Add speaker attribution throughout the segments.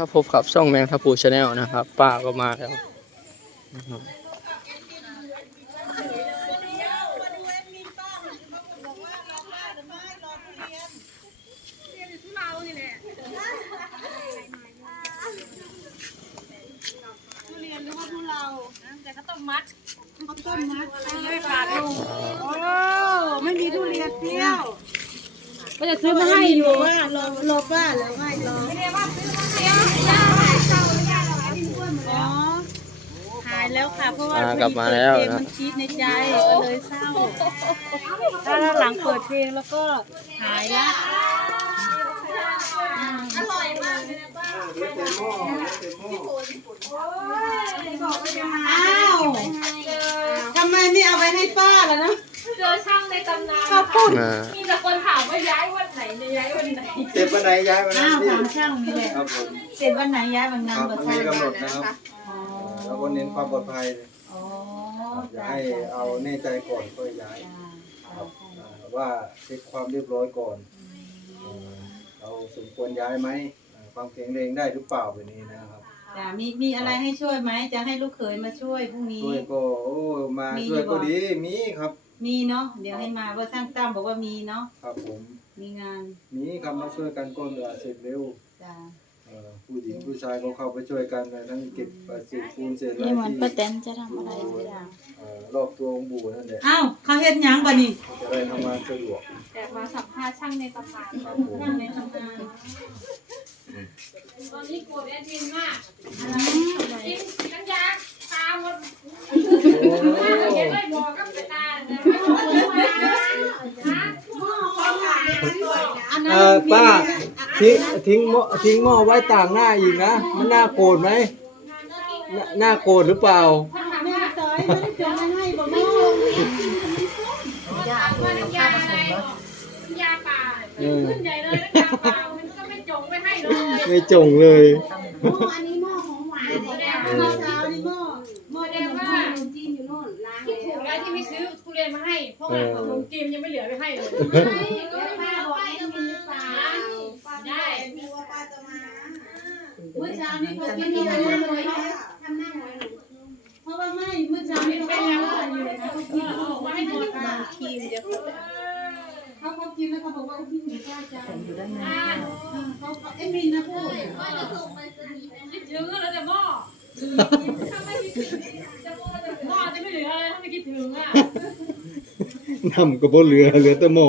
Speaker 1: ครับพบกับช่องแมงทัพูชาแนลนะครับ ป้าก็มาแล้วนะครับ
Speaker 2: ทุเรียนหรือว่าทุเรา
Speaker 3: แต่ก็ต้องมัด
Speaker 2: ข้าวต้มมัด
Speaker 3: ไม่ขาดลง
Speaker 2: โอ้ไม่มีทุเรียนเปรี้ยว
Speaker 3: ก็จะซื้อมาให้อยู่
Speaker 2: ว่ารอรอป้าแล้วให้รอ
Speaker 3: มาให้ย่าให้เจ้าย่าเราให้พี่อ้วนหมด
Speaker 2: อ๋
Speaker 3: แล้
Speaker 2: อหายแล้วค่ะเพราะว่า
Speaker 1: อ่ากลับมาแล้ว
Speaker 2: เพลง
Speaker 1: นะ
Speaker 2: มันชีดในใจก็เลยเศร้าถ้าเราหลังเปิดเพลงแล้วก็หายละ
Speaker 3: อร่อยมากเลยนะป้า
Speaker 2: อ้าวทำไมไม่เอาไปให้ป้าล่ะนะ
Speaker 3: เจอช่างในตำนาน
Speaker 2: ข้าวปุ้น
Speaker 1: อ่า
Speaker 3: มีแต่คนถามว่าย้ายวันไหนจะย้ายวันไหน
Speaker 4: เจ็บวันไหนย้ายวันนั้
Speaker 2: อ้านว
Speaker 4: พี่
Speaker 2: ถามช่างนี่แหละ
Speaker 4: ครับผม
Speaker 2: เสร็จวันไหนย้ายวัน
Speaker 4: ค
Speaker 2: นั้น
Speaker 4: รับ
Speaker 2: บ่
Speaker 4: มัน
Speaker 2: ใช่
Speaker 4: มีกำหนดนะครับ
Speaker 2: อ๋อ
Speaker 4: แล้วก็เน้นความปลอดภัย
Speaker 2: อ๋อ
Speaker 4: อย่า
Speaker 2: จ้า
Speaker 4: ให้เอาแน่ใจก่อนก็ย้าย
Speaker 2: จ้า
Speaker 4: ครับอ่าว่าเช็คความเรียบร้อยก่อนอ่าเราสมควรย้ายไหมอ่าความแข็งแรงได้หรือเปล่าแบบนี้นะครับ
Speaker 2: จ้ามีมีอะไรให้ช่วยไหมจะให้ลูกเขยมาช่วยพรุ่งนี้
Speaker 4: ช่วยก็โอ้มา
Speaker 2: มี
Speaker 4: ช่วย
Speaker 2: อยู่
Speaker 4: ก็
Speaker 2: บ่
Speaker 4: ดีมีครับ
Speaker 2: มีเนาะเดี๋ยวให้มาว่าสร้างตั้มบอกว่ามีเนาะ
Speaker 4: ครับผม
Speaker 2: มีงาน
Speaker 4: มีครับมาช่วยกันก็เสร็จเร็ว
Speaker 2: จ้า
Speaker 4: เอ่อผู้หญิงผู้ชายก็เข้าไปช่วยกันนะทั้งเก็บเอ่อเศษปูนเศษอะไร
Speaker 5: นี่เหมือน
Speaker 4: ที่
Speaker 5: ป้าแตนจะทำอะไรสักอย่าง
Speaker 4: เอ่อรอบตัวองค์ปู่นั่นแหละ
Speaker 2: อ้าวเขาเฮ็ดหยังบ่นี่
Speaker 4: จะได้ทำงานสะดวก
Speaker 3: แต่มาสัมภาษณ์ช่างในตำนาน
Speaker 4: ครับผม
Speaker 2: นั่งในทำงาน
Speaker 3: ตอนนี้โกรธแอดมินมากกินน้ำยาตาหมดเห็นเลยบอกกับตาแต่ไม่ชอบเลยนะ
Speaker 2: อันนั้น
Speaker 4: เอ่อป้า ทิ้งทิ้งหม้อทิ้งหม้อไว้ต่างหน้าอีกนะ มันน่าโกรธไหมน่าน่าโกรธหรือเปล่า
Speaker 2: แม่ต้อยไม่ได้จงให้บ่แม่
Speaker 3: ถามว่าน้ำยาอะไรยาป่าขึ้นใหญ่เลยน้ำยาป่ามันก็ไม่จงไม่ให้เลย
Speaker 4: ไม่จงเลย
Speaker 2: หม้ออันนี้หม้อของหวานแสดงว่าเมื่อเช้านี่หม้อหม้อ
Speaker 3: แส
Speaker 2: ข
Speaker 3: ดง
Speaker 2: นม
Speaker 3: ว่า
Speaker 2: จีนอยู่โน่นล้าง
Speaker 3: ที่ถูกแล้วที่ไม่ซื้อทุเรียนมาให้ เพราะว่าขนมจีนยังไม่เหลือไปให้เลย
Speaker 2: แล้วป้าบอกให้มีหรือเปล่า
Speaker 3: ได้
Speaker 2: เมื่อเช้านี้เขากินที่ไหนเลยนะทำหน้าหน่อยเพราะว่าไม่เมื่อเช้านี้
Speaker 3: เป็
Speaker 2: เขา
Speaker 3: น
Speaker 2: เอา
Speaker 3: แล้ว
Speaker 2: อยู่
Speaker 3: อยู่
Speaker 2: นะ
Speaker 3: นะ
Speaker 2: เขากินเขา
Speaker 3: เอา
Speaker 2: บอก
Speaker 3: มา
Speaker 2: ว่า
Speaker 3: ให้
Speaker 2: หม
Speaker 3: ด
Speaker 2: ดบางทีเดี๋ยวเขาเขากินแล้วเขาบอกว่าพี่หนูกล้าใจอยู่ด้านในเขาเอ็มมินนะพูด
Speaker 3: คิดถึงแล้วแต่หม้อถ้าไม่คิดถึงจะหม้อจะหม้อจะไม่เหลืออะไรถ้าไม่คิดถึงอะ
Speaker 4: น้ำกระโบเหลือเหลือแต่หม้อ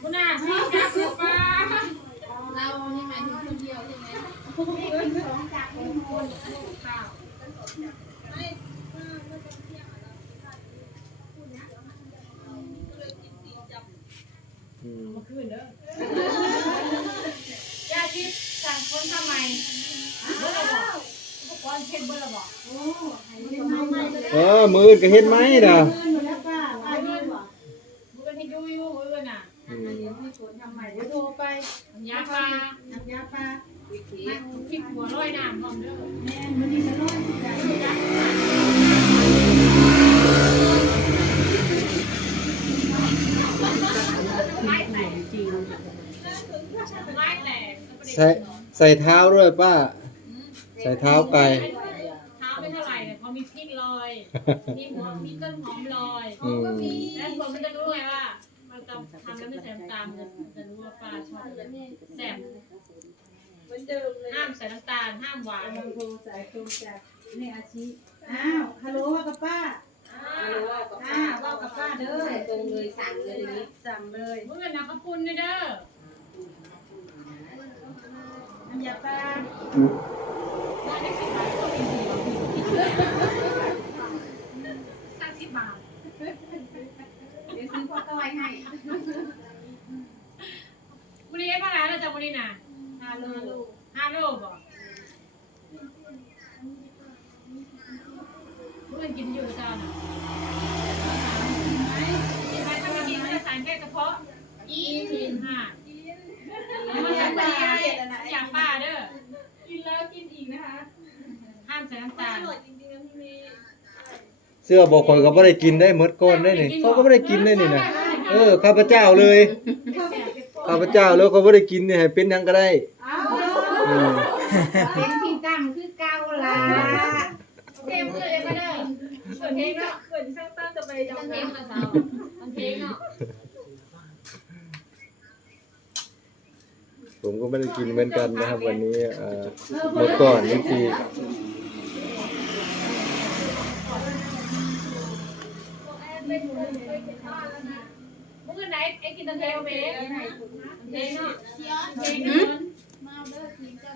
Speaker 3: คุณน่ะพี่ยักษ์คือปลา
Speaker 4: อืม
Speaker 3: มาคืนเด้อยาคิดสั่งคนทำไมเบอร์เราบอกอุปกรณ์เช็ดเบอร์เราบอก
Speaker 4: เออมืออื่นก็เห็นไหมนะ
Speaker 2: หมดแล้วป้าป้ายืนบอก
Speaker 3: เบอร์ให้ดูอยู่เบอร์น่ะ
Speaker 4: อืม
Speaker 2: เดี๋ยวให้ฝนทำใหม่เดี๋ยวโทรไป
Speaker 3: ยาปลา
Speaker 2: น้ำยาปลา
Speaker 3: คิดหัวร้อยน้ำพร้อมเด้อ
Speaker 2: แม่มันนี่มันร้อนที่ใจ
Speaker 3: ไม้แตก
Speaker 2: จริง
Speaker 3: ไม้แตก
Speaker 4: ใส่ใส่เท้าด้วยป้า ใส่เท้าไก่
Speaker 3: เท้าไม่เท่าไหร่เนี่ยพอมีพริกลอย มีหัวมีต้นหอมลอย
Speaker 4: อืม
Speaker 3: แล้วคนมันจะรู้ไงว่า มันจะทำแล้วไม่ใส่น้ำตาลมันจะรู้ว่าป้าชอบแซ่บห้ามใส่น้ำตาลห้ามหวาน
Speaker 2: กำลังโทรสายโทรจากแม่อาชีอ้าว ฮัลโหลว่ากับป้า อ้าวว่ากับป้าเด้อตรงเลยสั่งเลยนี้สั่งเลย
Speaker 3: เมื่อนะข้าวปุ้นนี่เด้อ
Speaker 2: น้ำยาปลา
Speaker 3: ได้ได้สิบบาทก็มีตั้งสิบบาท
Speaker 2: เดี๋ยวซื้อข้าวต้อยให้
Speaker 3: บุรีเอ็ดมาแล้วเราจะบุรีน่ะ
Speaker 2: ห้าโล
Speaker 3: ห้าโลบอกเพื่อนกินอยู่เจ้าน่ะกินไหมถ้าไม่กินก็จะสารแก้กระเพาะอีกินค่ะมันจะไปอยากป้าเด้อ
Speaker 2: กินแล้วกินอีกนะคะ
Speaker 3: ห้ามใส่น้ำตาล
Speaker 4: เสื้อบอกข่อยก็ไม่ได้กินได้หมดก้อนได้นี่เขาก็ไม่ได้กินได้นี่นะเออข้าพเจ้าเลย
Speaker 2: ข้าว
Speaker 4: ข้าพเจ้าแล้วก็บ่ได้กินเนี่ยให้เป็นหยังก็ได้
Speaker 2: เอา
Speaker 4: อืม
Speaker 2: เป็นที่ตั้งคือเก่าล่ะ
Speaker 3: เพลงเพื่อนก็ได้ เปิดเพลงเนาะเปิดช่างตั้งจะไปจังเพลงกับเราเพลงเนาะ
Speaker 4: ผมก็ไม่ได้กินเหมือนกันนะครับ วันนี้เอ่อเมื่อก่อนนี่คือ
Speaker 3: เมื่อไหนไอ้กินตะเพงเพลงเพลงเนาะเพลง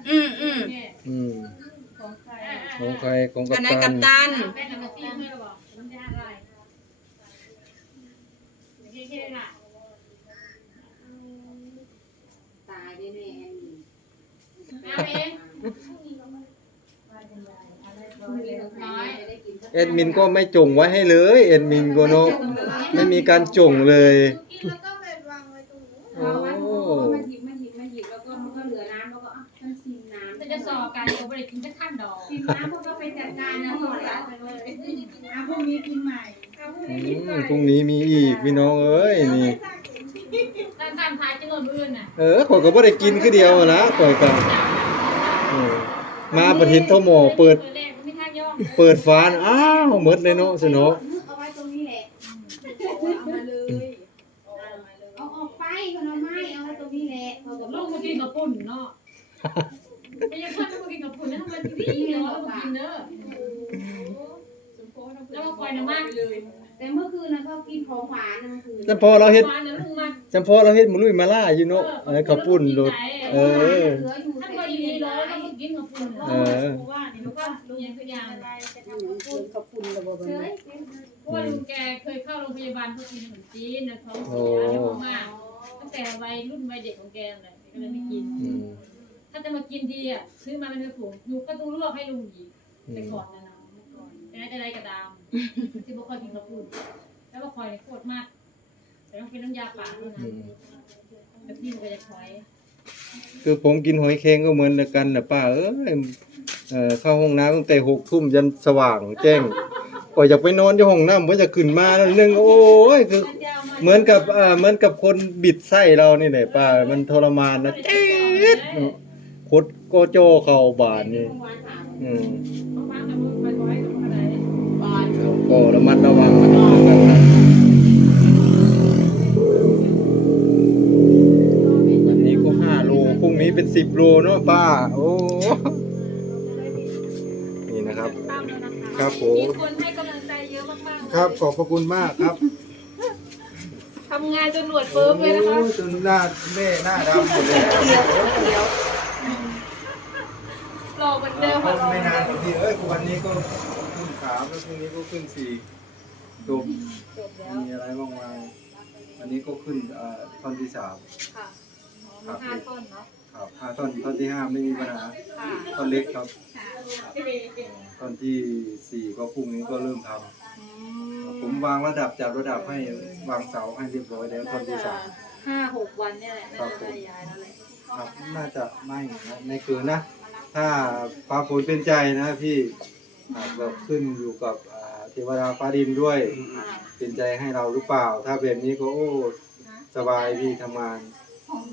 Speaker 5: อืมอืม
Speaker 4: อืม
Speaker 3: ของใคร
Speaker 4: ของใครของกั
Speaker 5: อั
Speaker 4: ป
Speaker 5: นไหน
Speaker 4: ตั
Speaker 5: กับ
Speaker 4: น
Speaker 5: ตัน
Speaker 3: แม่ทำมาซีให้เราบอกมันจะอะไรเพลงเพลงอะ
Speaker 2: ตายแน่ๆ
Speaker 3: เอาเองน้อย
Speaker 4: เอ็ดมินก็ไม่จงไว้ให้เลยเอ็ดมินก็เนาะไม่มีการจงเลย
Speaker 3: กินแล้วก็ จะจะสอกันเขาไม่ได้กินแค่ขั้นดอก
Speaker 2: ซิมน้ำพวกก็ไปจัดการนะหมดแล้วอะพรุ่งนี้กินใหม่
Speaker 4: อืมพรุ่งนี้มีอีกพี่น้องเอ้ยนี่
Speaker 3: การการทายจะนนอื่นน่ะ
Speaker 4: เออข่อยก็บ่ได้กินคือเดียวอะนะข่อยก็อืมมาประเทศโทโมเปิด
Speaker 3: แรกไม่ทางย่อ
Speaker 4: เปิดฟ้านอ้าวหมดเลยเนาะสนอ
Speaker 2: เอาไว้ตรงนี้แหละเอาออกไปคนเอาไม้เอาไว้ตรงนี้แหละเอากับ
Speaker 3: ลู
Speaker 2: ลู
Speaker 3: ก
Speaker 2: ก
Speaker 3: มา
Speaker 2: มา
Speaker 3: กิ
Speaker 2: กิ
Speaker 3: น
Speaker 2: น
Speaker 3: กับปุ่นเนาะ ไม่ยังเพื่อนมากินกับปุ่นนะทำไมที่นี่เนาะมากินเด้อแล้วมาคอยน้ำมากเลย
Speaker 2: แต่เมื่อคืนนะเขากินของหวานนะเมื่อคืน
Speaker 4: จำพอเราเฮ็ด
Speaker 3: วานนะลุงมา
Speaker 4: จำพอเราเฮ็ดหมูลุยมาล่าอยู่เนาะเออข้าวปุ้นโดดเออ
Speaker 2: เหลืออยู่
Speaker 3: ท่าน
Speaker 2: แต่
Speaker 3: ก็
Speaker 2: ที่
Speaker 3: ดี
Speaker 2: นี่
Speaker 3: เล
Speaker 2: เลยย
Speaker 3: แล้วมากินกับปุ่น
Speaker 4: เออ
Speaker 3: ว่านี่ลูกก็ลุงยังตัวอย่าง
Speaker 2: ขอบคุณระบบ
Speaker 3: เฉยเพราะว่าลุงแกเคยเข้าโรงพยาบาลเพื่อกินขนมจีนนะท้องเสียเยอะมากตั้งแต่วัยรุ่นวัยเด็กของแกเลยก็เลยไม่กิน
Speaker 4: อืม
Speaker 3: ถ้าจะมากินทีอะซื้อมาเป็นถุงยูก็ต้องลวกให้ลุงอีก
Speaker 4: อื
Speaker 3: แต่
Speaker 4: ม
Speaker 3: ก่อนนะเนาะแต่ไหนแต่ไรกระดามที่บอกคอยกินกระปุกแล้วก็คอยโคตรมาก แต่ต้องเป็นน้ำยาป่าเท่านั้นแล้วพี่ก็จะคอย
Speaker 4: คือผมกินหอยแครงก็เหมือนกันน่ะป้าเอ้ยเอ่อเข้าห้องน้ำตั้งแต่6ทุ่มยันสว่างแจ้งก็อยากไปนอนอยู่ห้องน้ำบ่จะขึ้นมาแล้วนึงโอ้ยคือ เหมือนกับเอ่อเหมือนกับคนบิดไส้เรานี่แหละป้ามันทรมานนะเจ๊ด คดโกโจเข้าบาดนี่อืม
Speaker 3: ต้องพักกับมือคอยคอยกับอะไร
Speaker 4: ก็ระมัดระวังนะครับวันนี้ก็ห้าโลพรุ่งนี้เป็นสิบโลเนาะป้า โอ้นี่นะครับ
Speaker 3: ตามแล้วนะคะ
Speaker 4: ครับผม
Speaker 3: มีคนให้กำลังใจเยอะมากๆ
Speaker 4: ครับขอบพระคุณมากครับ
Speaker 3: ทำงานจนหนวดเฟิร์มเลยนะคะ
Speaker 4: โอ้จนหน้าแม่หน้าดำหมดเลย
Speaker 3: ห ล่อเหมือนเดิมค่ะหล่อ
Speaker 4: ไม่นานบางทีเอ้ยวันนี้ก็ขึ้นสามแล้วพรุ่งนี้ก็ขึ้นสี่จบ
Speaker 3: จบแล้ว
Speaker 4: มีอะไรบ้างมาอันนี้ก็ขึ้นเอ่อท่อนที่สาม
Speaker 3: ค่ะมีห้าต้นเนาะ
Speaker 4: ครับถ้าท่อนท่อนที่ห้าไม่มีปัญหา
Speaker 3: ค่ะ
Speaker 4: ท่อนเล็กครับ
Speaker 3: พี่เบย์
Speaker 4: ท่อนที่สี่ก็พรุ่งนี้ก็เริ่มทำผมวางระดับจัดระดับให้วางเสาให้เรียบร้อยแล้วท่อนที่สาม
Speaker 3: ห้าหกวันเนี่ยแหละ
Speaker 4: ครับผม
Speaker 3: ได้ย้ายแล้วแหละ
Speaker 4: ครับน่าจะไม่นะไม่เกินนะ ถ้าฟ้าฝนเป็นใจนะพี่อ่าแบบขึ้นอยู่กับอ่าเทวดาฟ้าดินด้วย เป็นใจให้เราหรือเปล่า ถ้าแบบนี้ก็โอ้สบายพี่ทำงาน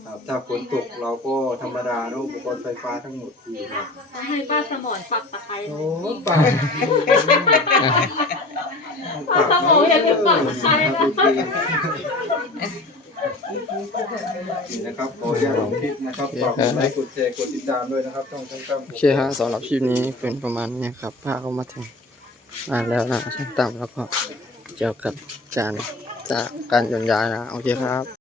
Speaker 4: ครับถ้าฝนตกเราก็ธรรมดาเนอะอุปกรณ์ไฟฟ้าทั้งหมดดีครับ
Speaker 3: ให้ป้าสมอนปักตะไคร้หน่
Speaker 4: โอ้
Speaker 3: อย
Speaker 4: ปาก
Speaker 3: ป้าสมอนอยากจะปักตะไคร้นะ
Speaker 4: นี่นะครับขออนุญาตลงคลิปนะครับฝากกดไลค์กดแชร์กดติดตามด้วยนะครับช่องช่างตั้ม
Speaker 1: โอเคฮะสำหรับคลิปนี้เป็นประมาณนี้ครับป้าก็มาถึงอ่านแล้วนะช่างต่ำแล้วก็เกี่ยวกับการจากการยนย้ายนะโอเคครับ